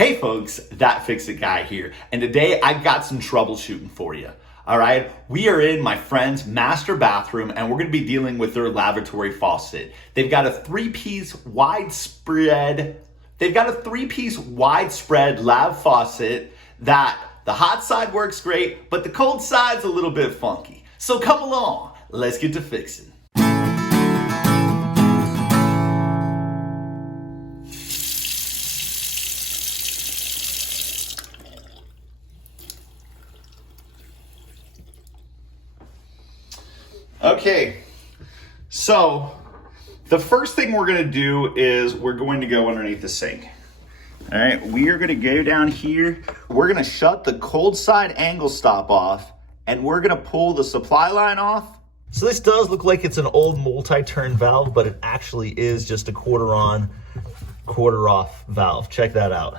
Hey folks, That Fix-It Guy here, and today I've got some troubleshooting for you. All right, we are in my friend's master bathroom and we're gonna be dealing with their lavatory faucet. They've got a three-piece widespread lav faucet that the hot side works great, but the cold side's a little bit funky. So come along, let's get to fixing. Okay, so the first thing we're gonna do is we're going to go underneath the sink. All right, we are gonna go down here. We're gonna shut the cold side angle stop off and we're gonna pull the supply line off. So this does look like it's an old multi-turn valve, but it actually is just a quarter on, quarter off valve. Check that out.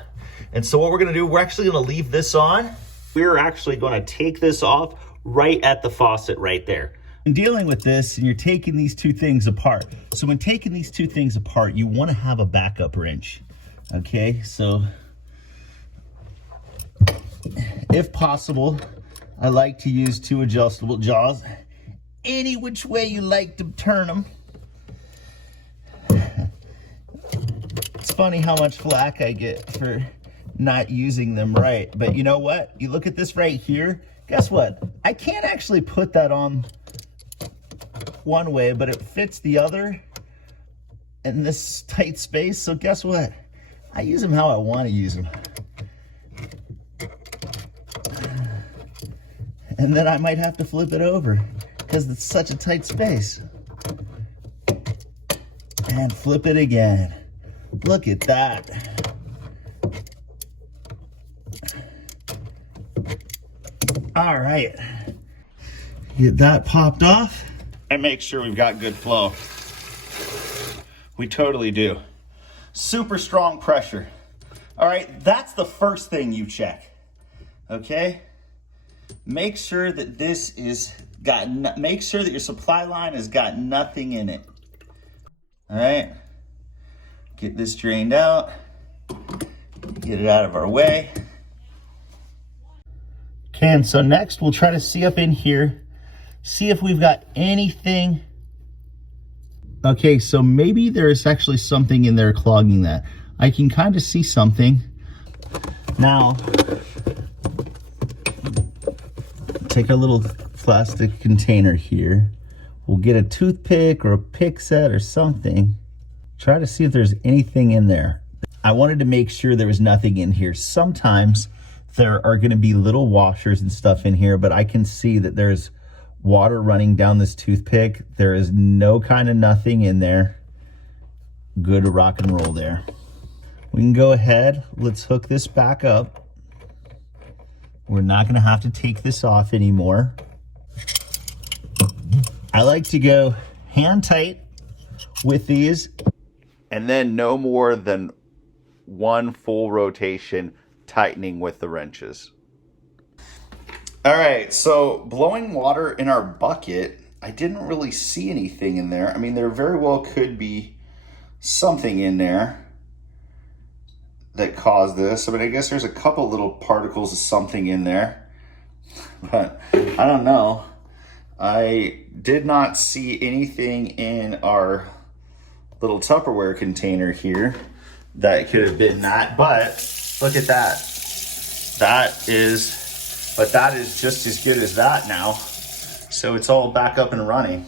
And so what we're gonna do, we're actually gonna leave this on. We're actually gonna take this off right at the faucet right there. In dealing with this, and you're taking these two things apart. So when taking these two things apart, you want to have a backup wrench. Okay, so if possible, I like to use two adjustable jaws. Any which way you like to turn them. It's funny how much flack I get for not using them right. But you know what? You look at this right here. Guess what? I can't actually put that on one way, but it fits the other in this tight space. So guess what? I use them how I want to use them. And then I might have to flip it over because it's such a tight space. And flip it again. Look at that. All right. Get that popped off. And make sure we've got good flow. We totally do. Super strong pressure. All right, that's the first thing you check. Okay? Make sure that make sure that your supply line has got nothing in it. All right? Get this drained out. Get it out of our way. Okay, and so next we'll try to see up in here. See if we've got anything. Okay, so maybe there's actually something in there clogging that. I can kind of see something. Now, take a little plastic container here. We'll get a toothpick or a pick set or something. Try to see if there's anything in there. I wanted to make sure there was nothing in here. Sometimes there are gonna be little washers and stuff in here, but I can see that there's water running down this toothpick. There is no kind of nothing in there. Good to rock and roll there. We can go ahead. Let's hook this back up. We're not going to have to take this off anymore. I like to go hand tight with these and then no more than one full rotation tightening with the wrenches. All right, so blowing water in our bucket, I didn't really see anything in there. I mean, there very well could be something in there that caused this. I mean, I guess there's a couple little particles of something in there, but I don't know. I did not see anything in our little Tupperware container here that could have been that, but look at that. That is just as good as that now. So it's all back up and running.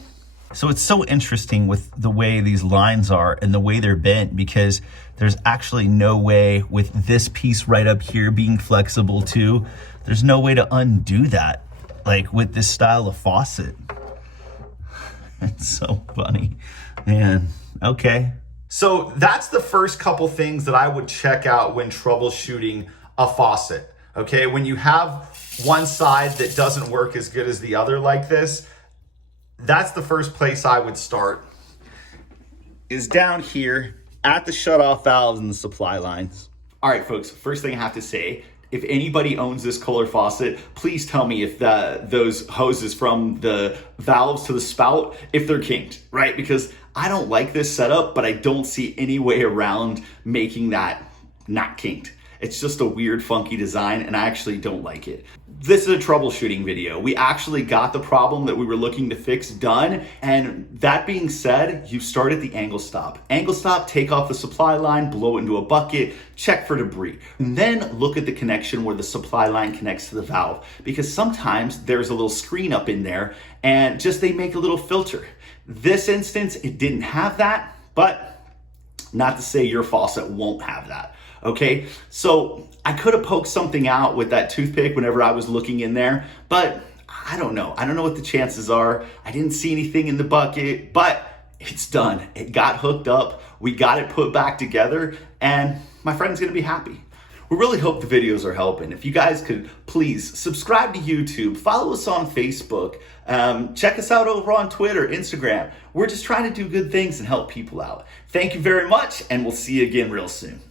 So it's so interesting with the way these lines are and the way they're bent, because there's actually no way with this piece right up here being flexible too. There's no way to undo that, like with this style of faucet. It's so funny, man. Okay. So that's the first couple things that I would check out when troubleshooting a faucet. Okay, when you have one side that doesn't work as good as the other like this, that's the first place I would start, is down here at the shutoff valves and the supply lines. All right, folks, first thing I have to say, if anybody owns this Kohler faucet, please tell me if those hoses from the valves to the spout, if they're kinked, right? Because I don't like this setup, but I don't see any way around making that not kinked. It's just a weird, funky design, and I actually don't like it. This is a troubleshooting video. We actually got the problem that we were looking to fix done, and that being said, you start at the angle stop. Angle stop, take off the supply line, blow it into a bucket, check for debris. And then look at the connection where the supply line connects to the valve, because sometimes there's a little screen up in there, and just they make a little filter. This instance, it didn't have that, but not to say your faucet won't have that. Okay, so I could have poked something out with that toothpick whenever I was looking in there, but I don't know. I don't know what the chances are. I didn't see anything in the bucket, but it's done. It got hooked up. We got it put back together, and my friend's gonna be happy. We really hope the videos are helping. If you guys could please subscribe to YouTube, follow us on Facebook, check us out over on Twitter, Instagram. We're just trying to do good things and help people out. Thank you very much, and we'll see you again real soon.